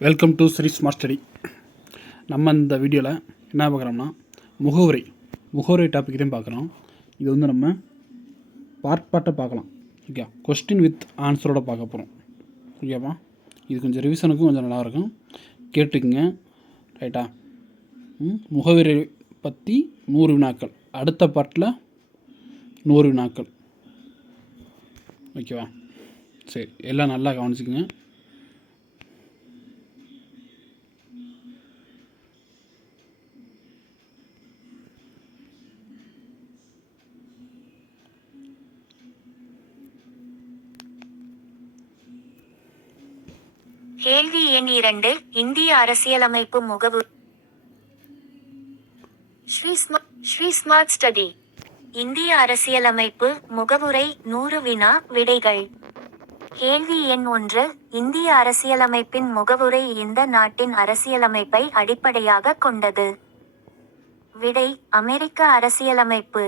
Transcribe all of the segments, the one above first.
Welcome to Sri smart study. நம்ம இந்த வீடியோவில் என்ன பார்க்குறோம்னா முகவுரை டாபிக் தான் பார்க்குறோம். இது வந்து நம்ம பார்ட்டாக பார்க்கலாம். ஓகே, கொஸ்டின் வித் ஆன்சரோட பார்க்க போகிறோம். ஓகேப்பா, இது கொஞ்சம் ரிவிஷனுக்கும் கொஞ்சம் நல்லாயிருக்கும், கேட்டுக்குங்க. ரைட்டா? முகவுரை பற்றி 100 வினாக்கள், அடுத்த பார்ட்டில் 100 வினாக்கள். ஓகேவா? சரி, எல்லாம் நல்லா கவனிச்சுக்குங்க. கேள்வி எண் 2. இந்திய அரசியலமைப்பு முகவுரை. Sri smart study. இந்திய அரசியலமைப்பு முகவுரை 100 வினா விடைகள். கேள்வி எண் 1. இந்திய அரசியலமைப்பின் முகவுரை எந்த நாட்டின் அரசியலமைப்பை அடிப்படையாக கொண்டது? விடை: அமெரிக்க அரசியலமைப்பு.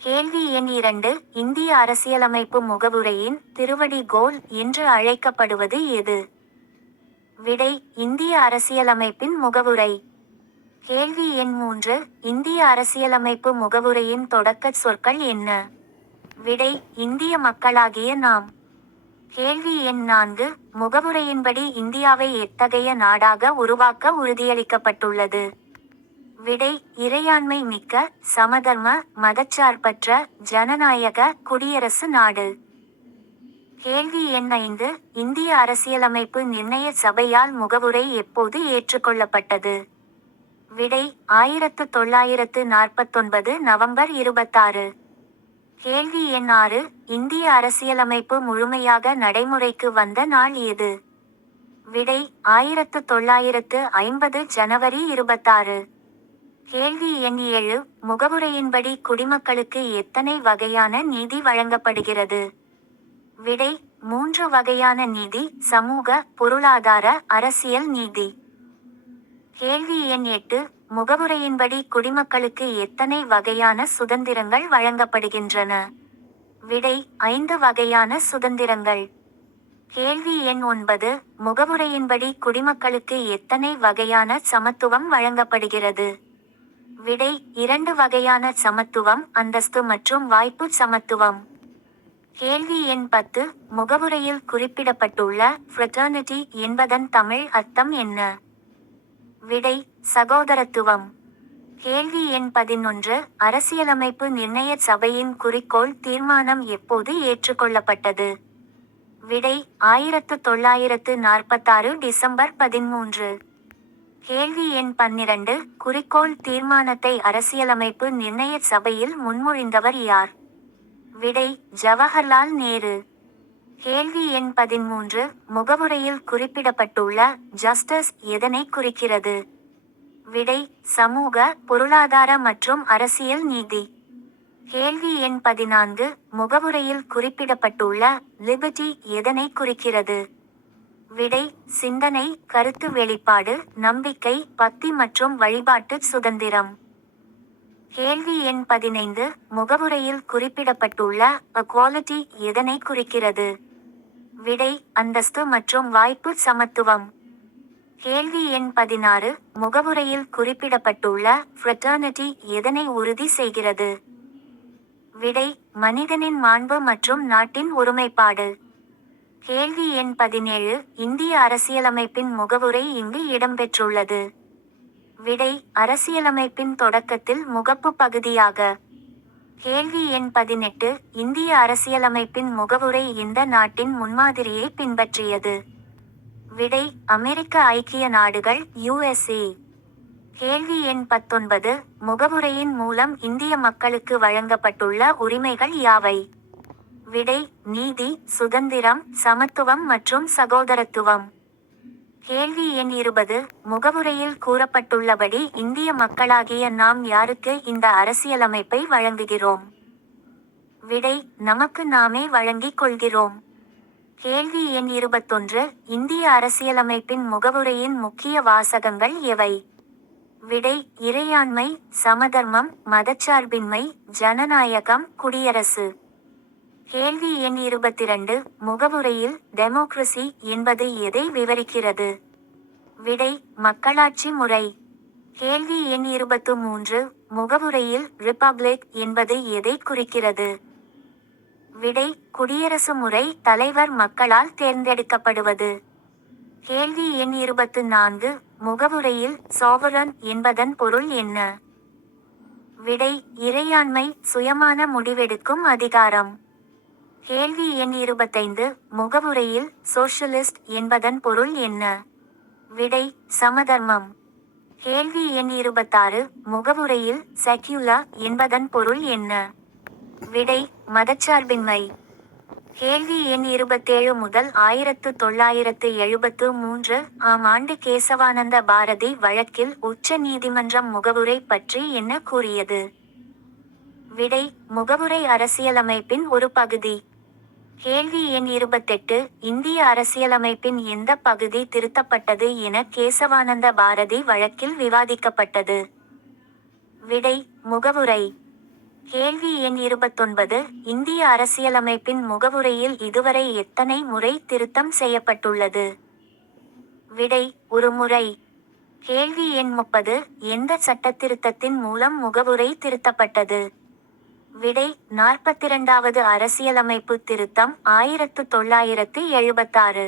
கேள்வி எண் 2. இந்திய அரசியலமைப்பு முகவுரையின் திருவடிகோல் என்று அழைக்கப்படுவது எது? விடை: இந்திய அரசியலமைப்பின் முகவுரை. கேள்வி எண் 3. இந்திய அரசியலமைப்பு முகவுரையின் தொடக்கச் சொற்கள் என்ன? விடை: இந்திய மக்களாகிய நாம். கேள்வி எண் 4. முகவுரையின்படி இந்தியாவை எத்தகைய நாடாக உருவாக்க உறுதியளிக்கப்பட்டுள்ளது? விடை: இறையாண்மை மிக்க, சமதர்ம, மதச்சார்பற்ற, ஜனநாயக, குடியரசு நாடு. கேள்வி எண் 5. இந்திய அரசியலமைப்பு நிர்ணய சபையால் முகவுரை எப்போது ஏற்றுக்கொள்ளப்பட்டது? விடை: 1949 நவம்பர் 26. கேள்வி எண் 6. இந்திய அரசியலமைப்பு முழுமையாக நடைமுறைக்கு வந்த நாள் எது? விடை: 1950 ஜனவரி 26. கேள்வி எண் 7. முகவுரையின்படி குடிமக்களுக்கு எத்தனை வகையான நீதி வழங்கப்படுகிறது? விடை: 3 வகையான நீதி: சமூக, பொருளாதார, அரசியல் நீதி. கேள்வி எண் 8. முகவுரையின்படி குடிமக்களுக்கு எத்தனை வகையான சுதந்திரங்கள் வழங்கப்படுகின்றன? விடை: 5 வகையான சுதந்திரங்கள். கேள்வி எண் 9. முகவுரையின்படி குடிமக்களுக்கு எத்தனை வகையான சமத்துவம் வழங்கப்படுகிறது? விடை: 2 வகையான சமத்துவம், அந்தஸ்து மற்றும் வாய்ப்பு சமத்துவம். கேள்வி எண் 10. முகவுரையில் குறிப்பிடப்பட்டுள்ள ஃப்ரெட்டர்னிட்டி என்பதன் தமிழ் அர்த்தம் என்ன? விடை: சகோதரத்துவம். கேள்வி எண் 11. அரசியலமைப்பு நிர்ணய சபையின் குறிக்கோள் தீர்மானம் எப்போது ஏற்றுக்கொள்ளப்பட்டது? விடை: 1946 டிசம்பர் 13. கேள்வி எண் 12. குறிக்கோள் தீர்மானத்தை அரசியலமைப்பு நிர்ணய சபையில் முன்மொழிந்தவர் யார்? விடை: ஜவஹர்லால் நேரு. கேள்வி எண் 13. முகவுரையில் குறிப்பிடப்பட்டுள்ள ஜஸ்டிஸ் எதனை குறிக்கிறது? விடை: சமூக, பொருளாதார மற்றும் அரசியல் நீதி. கேள்வி எண் 14. முகவுரையில் குறிப்பிடப்பட்டுள்ள லிபர்ட்டி எதனை குறிக்கிறது? விடை: சிந்தனை, கருத்து வெளிப்பாடு, நம்பிக்கை, பக்தி மற்றும் வழிபாட்டு சுதந்திரம். கேள்வி எண் 15. முகவுரையில் குறிப்பிடப்பட்டுள்ள equality எதனை குறிக்கிறது? விடை: அந்தஸ்து மற்றும் வாய்ப்பு சமத்துவம். கேள்வி எண் 16. முகவுரையில் குறிப்பிடப்பட்டுள்ள fraternity எதனை உறுதி செய்கிறது? விடை: மனிதனின் மாண்பு மற்றும் நாட்டின் ஒருமைப்பாடு. கேள்வி எண் 17. இந்திய அரசியலமைப்பின் முகவுரை இங்கு இடம்பெற்றுள்ளது. விடை: அரசியலமைப்பின் தொடக்கத்தில் முகப்பு பகுதியாக. கேள்வி எண் 18. இந்திய அரசியலமைப்பின் முகவுரை எந்த நாட்டின் முன்மாதிரியை பின்பற்றியது? விடை: அமெரிக்க ஐக்கிய நாடுகள், USA. கேள்வி எண் 19. முகவுரையின் மூலம் இந்திய மக்களுக்கு வழங்கப்பட்டுள்ள உரிமைகள் யாவை? விடை: நீதி, சுதந்திரம், சமத்துவம் மற்றும் சகோதரத்துவம். கேள்வி எண் 20. முகவுரையில் கூறப்பட்டுள்ளபடி இந்திய மக்களாகிய நாம் யாருக்கு இந்த அரசியலமைப்பை வழங்குகிறோம்? விடை: நமக்கு நாமே வழங்கிக் கொள்கிறோம். கேள்வி எண் 21. இந்திய அரசியலமைப்பின் முகவுரையின் முக்கிய வாசகங்கள் எவை? விடை: இறையாண்மை, சமதர்மம், மதச்சார்பின்மை, ஜனநாயகம், குடியரசு. கேள்வி எண் 22. முகவுரையில் டெமோக்ரசி என்பது எதை விவரிக்கிறது? விடை மக்களாட்சி முறை. கேள்வி எண் 23. முகவுரையில் ரிபப்ளிக் என்பது எதை குறிக்கிறது? விடை குடியரசு முறை, தலைவர் மக்களால் தேர்ந்தெடுக்கப்படுவது. கேள்வி எண் 24. முகவுரையில் சாவரன் என்பதன் பொருள் என்ன? விடை இறையாண்மை, சுயமான முடிவெடுக்கும் அதிகாரம். கேள்வி எண் 25. முகவுரையில் சோஷலிஸ்ட் என்பதன் பொருள் என்ன? விடை சமதர்மம். கேள்வி எண் 26. முகவுரையில் செக்யுலர் என்பதன் பொருள் என்ன? விடை மதச்சார்பின்மை. கேள்வி எண் 27. முதல் 1973 ஆம் ஆண்டு கேசவானந்த பாரதி வழக்கில் உச்ச நீதிமன்றம் முகவுரை பற்றி என்ன கூறியது? விடை முகவுரை அரசியலமைப்பின் ஒரு பகுதி. கேள்வி எண் 28. இந்திய அரசியலமைப்பின் எந்த பகுதி திருத்தப்பட்டது என கேசவானந்த பாரதி வழக்கில் விவாதிக்கப்பட்டது? விடை முகவுரை. கேள்வி எண் 29. இந்திய அரசியலமைப்பின் முகவுரையில் இதுவரை எத்தனை முறை திருத்தம் செய்யப்பட்டுள்ளது? விடை ஒரு முறை. கேள்வி எண் 30. எந்த சட்டத்திருத்தத்தின் மூலம் முகவுரை திருத்தப்பட்டது? விடை 42வது அரசியலமைப்பு திருத்தம் 1976.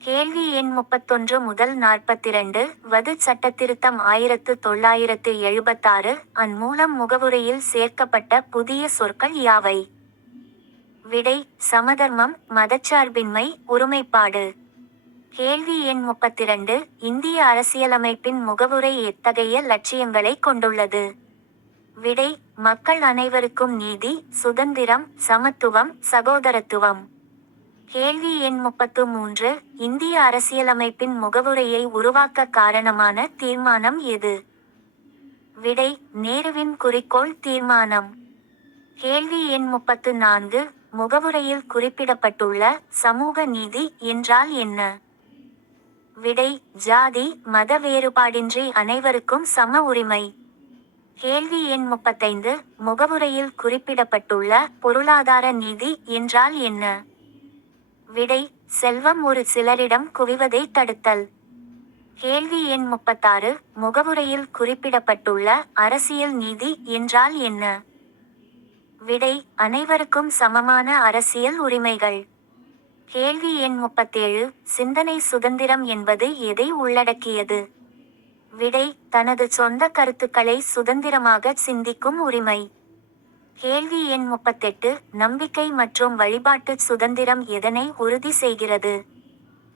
கேள்வி எண் 31 முதல் 42 வது சட்டத்திருத்தம் 1976 அன் மூலம் முகவுரையில் சேர்க்கப்பட்ட புதிய சொற்கள் யாவை? விடை சமதர்மம், மதச்சார்பின்மை, ஒருமைப்பாடு. கேள்வி எண் 32. இந்திய அரசியலமைப்பின் முகவுரை எத்தகைய லட்சியங்களை கொண்டுள்ளது? விடை மக்கள் அனைவருக்கும் நீதி, சுதந்திரம், சமத்துவம், சகோதரத்துவம். கேள்வி எண் 33. இந்திய அரசியலமைப்பின் முகவுரையை உருவாக்க காரணமான தீர்மானம் எது? விடை நேருவின் குறிக்கோள் தீர்மானம். கேள்வி எண் 34. முகவுரையில் குறிப்பிடப்பட்டுள்ள சமூக நீதி என்றால் என்ன? விடை ஜாதி, மத வேறுபாடின்றி அனைவருக்கும் சம உரிமை. கேள்வி எண் 35. முகவுரையில் குறிப்பிடப்பட்டுள்ள பொருளாதார நீதி என்றால் என்ன? விடை செல்வம் ஒரு சிலரிடம் குவிவதை தடுத்தல். கேள்வி எண் 36. முகவுரையில் குறிப்பிடப்பட்டுள்ள அரசியல் நீதி என்றால் என்ன? விடை அனைவருக்கும் சமமான அரசியல் உரிமைகள். கேள்வி எண் 37. சிந்தனை சுதந்திரம் என்பது எதை உள்ளடக்கியது? விடை தனது சொந்த கருத்துக்களை சுதந்திரமாக சிந்திக்கும் உரிமை. கேள்வி எண் 38. நம்பிக்கை மற்றும் வழிபாட்டு சுதந்திரம் எதனை உறுதி செய்கிறது?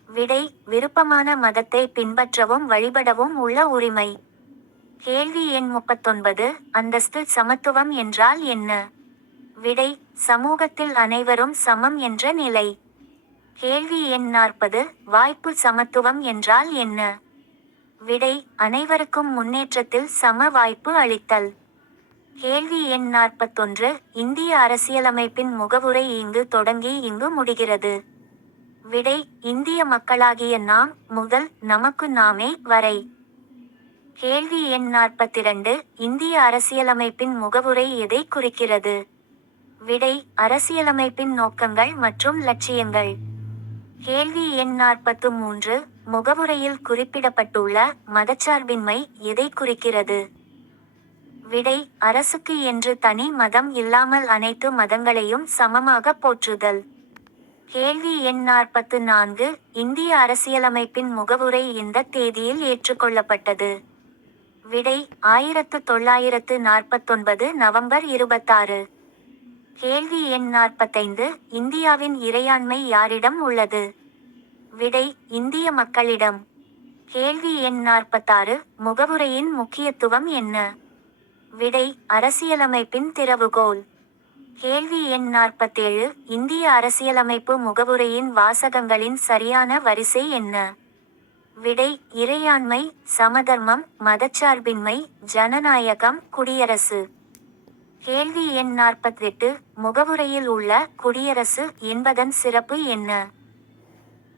விடை விருப்பமான மதத்தை பின்பற்றவும் வழிபடவும் உள்ள உரிமை. கேள்வி எண் 39. அந்தஸ்து சமத்துவம் என்றால் என்ன? விடை சமூகத்தில் அனைவரும் சமம் என்ற நிலை. கேள்வி எண் 40. வாய்ப்பு சமத்துவம் என்றால் என்ன? விடை அனைவருக்கும் முன்னேற்றத்தில் சம வாய்ப்பு அளித்தல். கேள்வி எண் 41. இந்திய அரசியலமைப்பின் முகவுரை இங்கு தொடங்கி இங்கு முடிகிறது. விடை இந்திய மக்களாகிய நாம் முதல் நமக்கு நாமே வரை. கேள்வி எண் 42. இந்திய அரசியலமைப்பின் முகவுரை எதை குறிக்கிறது? விடை அரசியலமைப்பின் நோக்கங்கள் மற்றும் லட்சியங்கள். கேள்வி எண் 43. முகவுரையில் குறிப்பிடப்பட்டுள்ள மதச்சார்பின்மை எதை குறிக்கிறது? விடை அரசுக்கு என்று தனி மதம் இல்லாமல் அனைத்து மதங்களையும் சமமாக போற்றுதல். கேள்வி எண் 44. இந்திய அரசியலமைப்பின் முகவுரை எந்த தேதியில் ஏற்றுக்கொள்ளப்பட்டது? விடை 1949 நவம்பர் 26. கேள்வி எண் 45. இந்தியாவின் இறையாண்மை யாரிடம் உள்ளது? விடை இந்திய மக்களிடம். கேள்வி எண் 46. முகவுரையின் முக்கியத்துவம் என்ன? விடை அரசியலமைப்பின் திறவுகோல். கேள்வி எண் 47. இந்திய அரசியலமைப்பு முகவுரையின் வாசகங்களின் சரியான வரிசை என்ன? விடை இறையாண்மை, சமதர்மம், மதச்சார்பின்மை, ஜனநாயகம், குடியரசு. கேள்வி எண் 48. முகவுரையில் உள்ள குடியரசு என்பதன் சிறப்பு என்ன?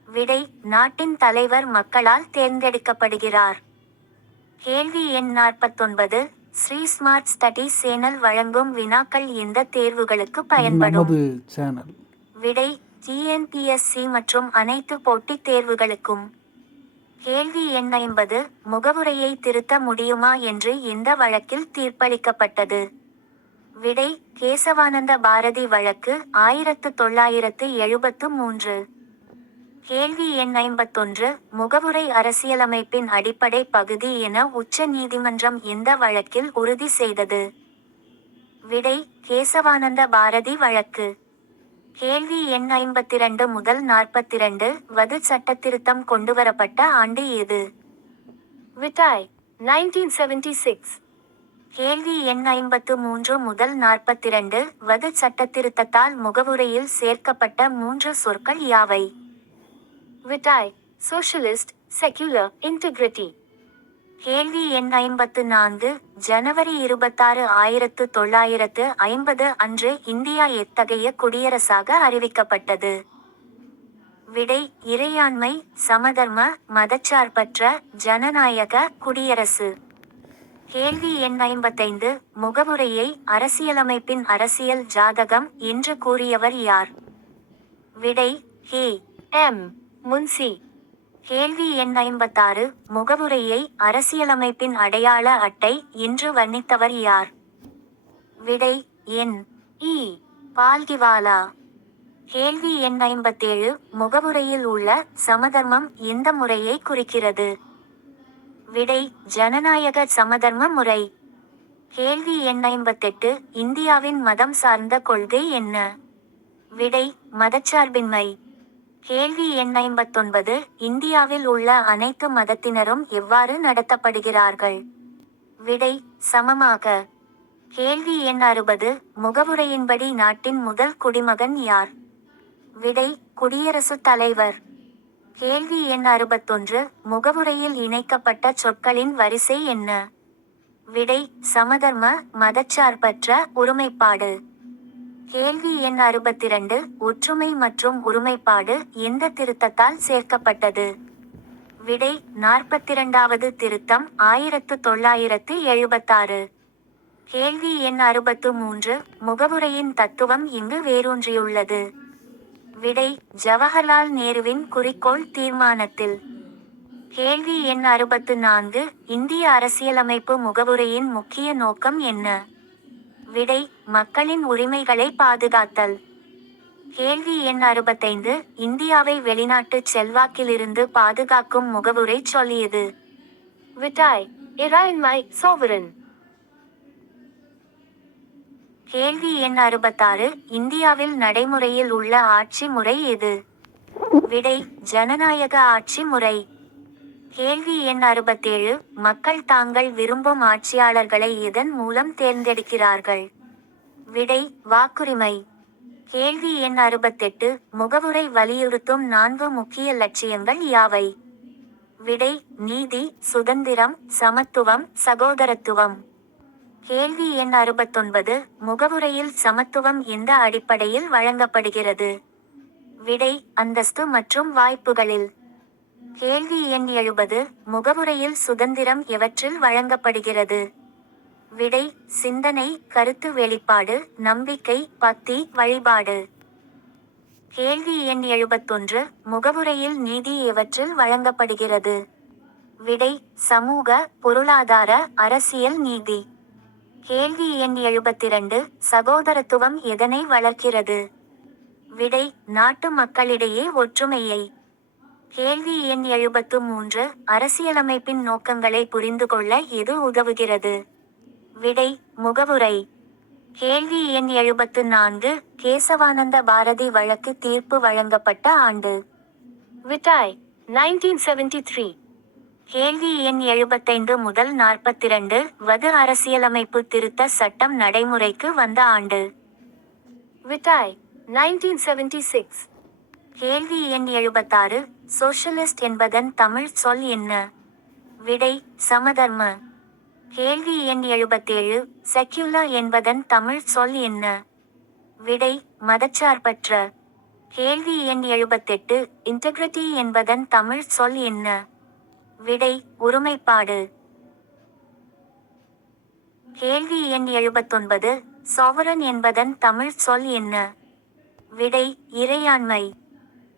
விடை நாட்டின் தலைவர் மக்களால் தேர்ந்தெடுக்கப்படுகிறார். கேள்வி எண் 49. ஸ்ரீ ஸ்மார்ட் ஸ்டடி சேனல் வழங்கும் வினாக்கள் எந்த தேர்வுகளுக்கு பயன்படும்? நமது சேனல். விடை டிஎன்பிஎஸ்சி மற்றும் அனைத்து போட்டித் தேர்வுகளுக்கும். கேள்வி எண் 50 முகவுரையை திருத்த முடியுமா என்று எந்த வழக்கில் தீர்ப்பளிக்கப்பட்டது? விடை கேசவானந்த பாரதி வழக்கு 1973. கேள்வி எண் 51 முகவுரை அரசியலமைப்பின் அடிப்படை பகுதி என உச்ச நீதிமன்றம் எந்த வழக்கில் உறுதி செய்தது? விடை கேசவானந்த பாரதி வழக்கு. கேள்வி எண் 52 முதல் 42 வது சட்டத்திருத்தம் கொண்டுவரப்பட்ட ஆண்டு எது? விட்டாய் 1976. கேள்வி எண் 53 முதல் 42 வது சட்டத்திருத்தத்தால் முகவுரையில் சேர்க்கப்பட்ட 3 சொற்கள் யாவை? விட்டாய் சோஷலிஸ்ட், செக்யுலர், இன்டெகிரிட்டி. கேள்வி எண் 54 ஜனவரி 26, 1950 அன்று இந்தியா எத்தகைய குடியரசாக அறிவிக்கப்பட்டது? விடை இறையாண்மை, சமதர்ம, மதச்சார்பற்ற, ஜனநாயக குடியரசு. கேள்வி எண் 55 முகவுரையை அரசியலமைப்பின் அரசியல் ஜாதகம் என்று கூறியவர் யார்? விடை ஹே எம் முன்சி. கேள்வி எண் 56 முகவுரையை அரசியலமைப்பின் அடையாள அட்டை என்று வர்ணித்தவர் யார்? விடை என் இ பால்கிவாலா. கேள்வி எண் 57 முகவுரையில் உள்ள சமதர்மம் எந்த முறையை குறிக்கிறது? விடை ஜனநாயக சமதர்ம முறை. கேள்வி எண் 58 இந்தியாவின் மதம் சார்ந்த கொள்கை என்ன? விடை மதச்சார்பின்மை. கேள்வி எண் 59 இந்தியாவில் உள்ள அனைத்து மதத்தினரும் எவ்வாறு நடத்தப்படுகிறார்கள்? விடை சமமாக. கேள்வி எண் 60 முகவுரையின்படி நாட்டின் முதல் குடிமகன் யார்? விடை குடியரசுத் தலைவர். கேள்வி எண் 61 முகவுரையில் இணைக்கப்பட்ட சொற்களின் வரிசை என்ன? விடை சமதர்ம, மதச்சார்பற்ற, ஒருமைப்பாடு. கேள்வி எண் 62 ஒற்றுமை மற்றும் ஒருமைப்பாடு எந்த திருத்தத்தால் சேர்க்கப்பட்டது? விடை 42வது திருத்தம் 1976. கேள்வி எண் 63 முகவுரையின் தத்துவம் இங்கு வேரூன்றியுள்ளது? விடை ஜவஹர்லால் நேருவின் குறிக்கோள் தீர்மானத்தில். கேள்வி எண் 64 இந்திய அரசியலமைப்பு முகவுரையின் முக்கிய நோக்கம் என்ன? விடை மக்களின் உரிமைகளை பாதுகாத்தல். கேள்வி எண் 65 இந்தியாவை வெளிநாட்டு செல்வாக்கிலிருந்து பாதுகாக்கும் முகவுரை சொல்லியது? விட்டாய் இறையாண்மை, சோவரன். கேள்வி எண் 66 இந்தியாவில் நடைமுறையில் உள்ள ஆட்சி முறை எது? விடை ஜனநாயக ஆட்சி முறை. கேள்வி எண் 67 மக்கள் தாங்கள் விரும்பும் ஆட்சியாளர்களை எதன் மூலம் தேர்ந்தெடுக்கிறார்கள்? விடை வாக்குரிமை. கேள்வி எண் 68 முகவுரை வலியுறுத்தும் 4 முக்கிய லட்சியங்கள் யாவை? விடை நீதி, சுதந்திரம், சமத்துவம், சகோதரத்துவம். கேள்வி எண் 69 முகவுரையில் சமத்துவம் எந்த அடிப்படையில் வழங்கப்படுகிறது? விடை அந்தஸ்து மற்றும் வாய்ப்புகளில். கேள்வி எண் 70 முகவுரையில் சுதந்திரம் எவற்றில் வழங்கப்படுகிறது? விடை சிந்தனை, கருத்து வெளிப்பாடு, நம்பிக்கை, பக்தி, வழிபாடு. கேள்வி எண் 71 முகவுரையில் நீதி எவற்றில் வழங்கப்படுகிறது? விடை சமூக, பொருளாதார, அரசியல் நீதி. கேள்வி எண் 72 சகோதரத்துவம் எதனை வளர்க்கிறது? விடை நாட்டு மக்களிடையே ஒற்றுமையை. கேள்வி எண் 73 அரசியலமைப்பின் நோக்கங்களை புரிந்து கொள்ள எது உதவுகிறது? விடை முகவுரை. கேள்வி எண் 74 கேசவானந்த பாரதி வழக்கு தீர்ப்பு வழங்கப்பட்ட ஆண்டு? விட்டாய் 1973. கேள்வி எண் 75 முதல் 42 வது அரசியலமைப்பு திருத்த சட்டம் நடைமுறைக்கு வந்த ஆண்டு? விட்டாய் 1976. கேள்வி எண் 76 சோஷலிஸ்ட் என்பதன் தமிழ் சொல் என்ன? விடை சமதர்ம. கேள்வி எண் 77 செக்யுலர் என்பதன் தமிழ் சொல் என்ன? விடை மதச்சார்பற்ற. கேள்வி எண் 78 இன்டெகிரிட்டி என்பதன் தமிழ் சொல் என்ன? விடை ஒருமைப்பாடு. கேள்வி எண் 79 சாவரன் என்பதன் தமிழ் சொல் என்ன? விடை இறையாண்மை.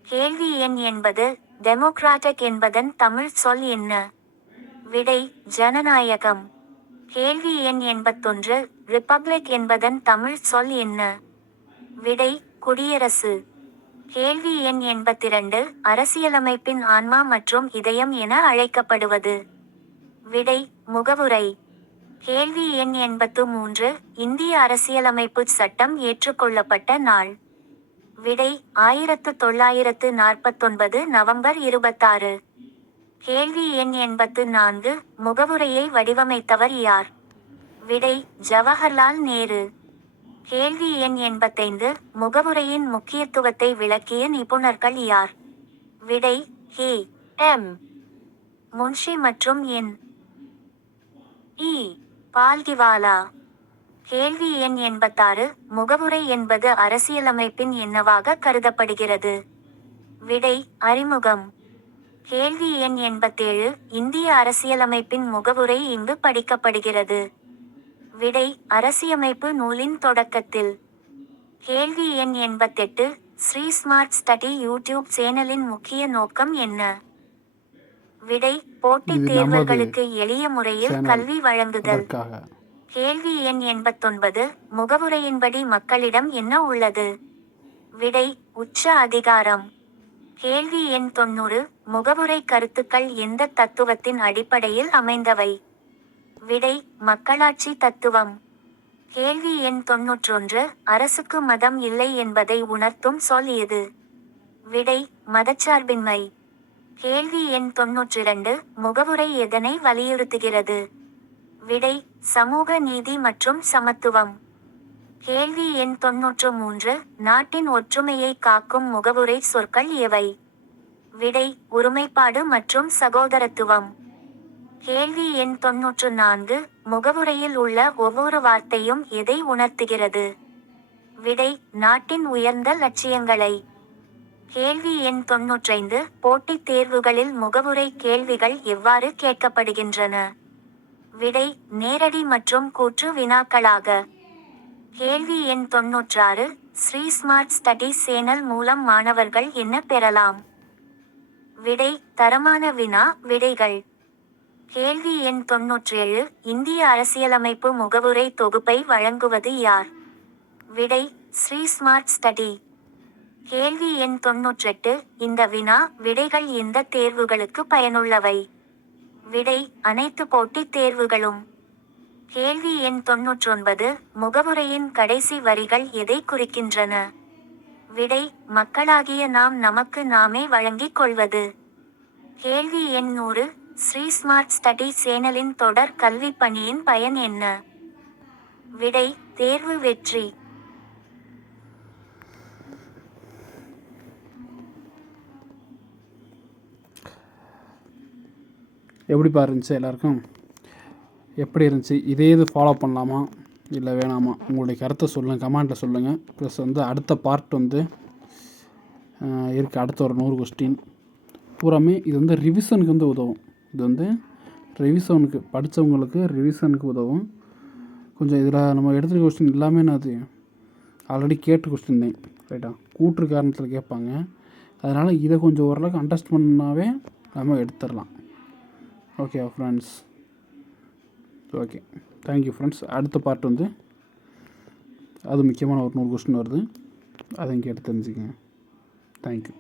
கேள்வி எண் 80 டெமோக்ராட்டிக் என்பதன் தமிழ் சொல் என்ன? விடை ஜனநாயகம். கேள்வி எண் 81. ரிப்பப்ளிக் என்பதன் தமிழ் சொல் என்ன? விடை குடியரசு. கேள்வி எண் 82. அரசியலமைப்பின் ஆன்மா மற்றும் இதயம் என அழைக்கப்படுவது? விடை முகவுரை. கேள்வி எண் 83. இந்திய அரசியலமைப்புச் சட்டம் ஏற்றுக்கொள்ளப்பட்ட நாள்? விடை 1949 நவம்பர் 26. கேள்வி எண் 84. முகவுரையை வடிவமைத்தவர் யார்? விடை ஜவஹர்லால் நேரு. கேள்வி எண் 85. முகவுரையின் முக்கியத்துவத்தை விளக்கிய நிபுணர்கள் யார்? விடை கே. எம். முன்ஷி மற்றும் என். இ. பால்கிவாலா. கேள்வி எண் 86. முகவுரை என்பது அரசியலமைப்பின் என்னவாக கருதப்படுகிறது? விடை அறிமுகம். கேள்வி எண் 87. இந்திய அரசியலமைப்பின் முகவுரை இங்கு படிக்கப்படுகிறது? விடை அரசியமைப்பு நூலின் தொடக்கத்தில். கேள்வி எண் 88. ஸ்ரீ ஸ்மார்ட் ஸ்டடி யூடியூப் சேனலின் முக்கிய நோக்கம் என்ன? விடை போட்டித் தேர்வுகளுக்கு எளிய முறையில் கல்வி வழங்குதல். கேள்வி எண் 89. முகவுரையின்படி மக்களிடம் என்ன உள்ளது? விடை உச்ச அதிகாரம். கேள்வி எண் 90. முகவுரை கருத்துக்கள் எந்த தத்துவத்தின் அடிப்படையில் அமைந்தவை? விடை மக்களாட்சி தத்துவம். கேள்வி எண் 91. அரசுக்கு மதம் இல்லை என்பதை உணர்த்தும் சொல் எது? விடை மதச்சார்பின்மை. கேள்வி எண் 92. முகவுரை எதனை வலியுறுத்துகிறது? விடை சமூக நீதி மற்றும் சமத்துவம். கேள்வி எண் 93. நாட்டின் ஒற்றுமையை காக்கும் முகவுரை சொற்கள் எவை? விடை ஒருமைப்பாடு மற்றும் சகோதரத்துவம். கேள்வி எண் 94. முகவுரையில் உள்ள ஒவ்வொரு வார்த்தையும் எதை உணர்த்துகிறது? விடை நாட்டின் உயர்ந்த லட்சியங்களை. கேள்வி எண் 95. போட்டித் தேர்வுகளில் முகவுரை கேள்விகள் எவ்வாறு கேட்கப்படுகின்றன? விடை நேரடி மற்றும் கூற்று வினாக்களாக. கேள்வி எண் 96. ஸ்ரீ ஸ்மார்ட் ஸ்டடி சேனல் மூலம் மாணவர்கள் என்ன பெறலாம்? விடை தரமான வினா விடைகள். கேள்வி எண் 97. இந்திய அரசியலமைப்பு முகவுரை தொகுப்பை வழங்குவது யார்? விடை ஸ்ரீ ஸ்மார்ட் ஸ்டடி. கேள்வி எண் 98. இந்த வினா விடைகள் எந்த தேர்வுகளுக்கு பயனுள்ளவை? விடை அனைத்து போட்டித் தேர்வுகளும். கேள்வி எண் 99. முகவுரையின் கடைசி வரிகள் எதை குறிக்கின்றன? விடை மக்களாகிய நாம் நமக்கு நாமே வழங்கிக் கொள்வது. கேள்வி எண் 100. ஸ்ரீ ஸ்மார்ட் ஸ்டடி சேனலின் தொடர் கல்வி பணியின் பயன் என்ன? விடை தேர்வு வெற்றி. எப்படிப்பா இருந்துச்சு எல்லாருக்கும்? எப்படி இருந்துச்சு? இதே இது ஃபாலோ பண்ணலாமா இல்லை வேணாமா? உங்களுடைய கருத்தை சொல்லுங்கள், கமெண்ட்டில் சொல்லுங்கள். ப்ளஸ் அடுத்த பார்ட் இருக்குது. அடுத்த ஒரு 100 கொஸ்டின் பூராமே இது ரிவிஷனுக்கு உதவும். இது ரிவிஷனுக்கு படித்தவங்களுக்கு ரிவிஷனுக்கு உதவும். கொஞ்சம் இதில் நம்ம எடுத்துகிற கொஸ்டின் எல்லாமே அது ஆல்ரெடி கேட்ட கொஸ்டின் தான், ரைட்டா? கூற்று காரணத்தில் கேட்பாங்க. அதனால் இதை கொஞ்சம் ஓரளவுக்கு அண்டர்ஸ்ட் பண்ணாவே நம்ம எடுத்துடலாம். Okay friends, okay, thank you friends. அடுத்த பார்ட் அது முக்கியமான ஒரு 100 கொஸ்டின் வருது, அதையும் கேட்டு தெரிஞ்சுக்கங்க. தேங்க்யூ.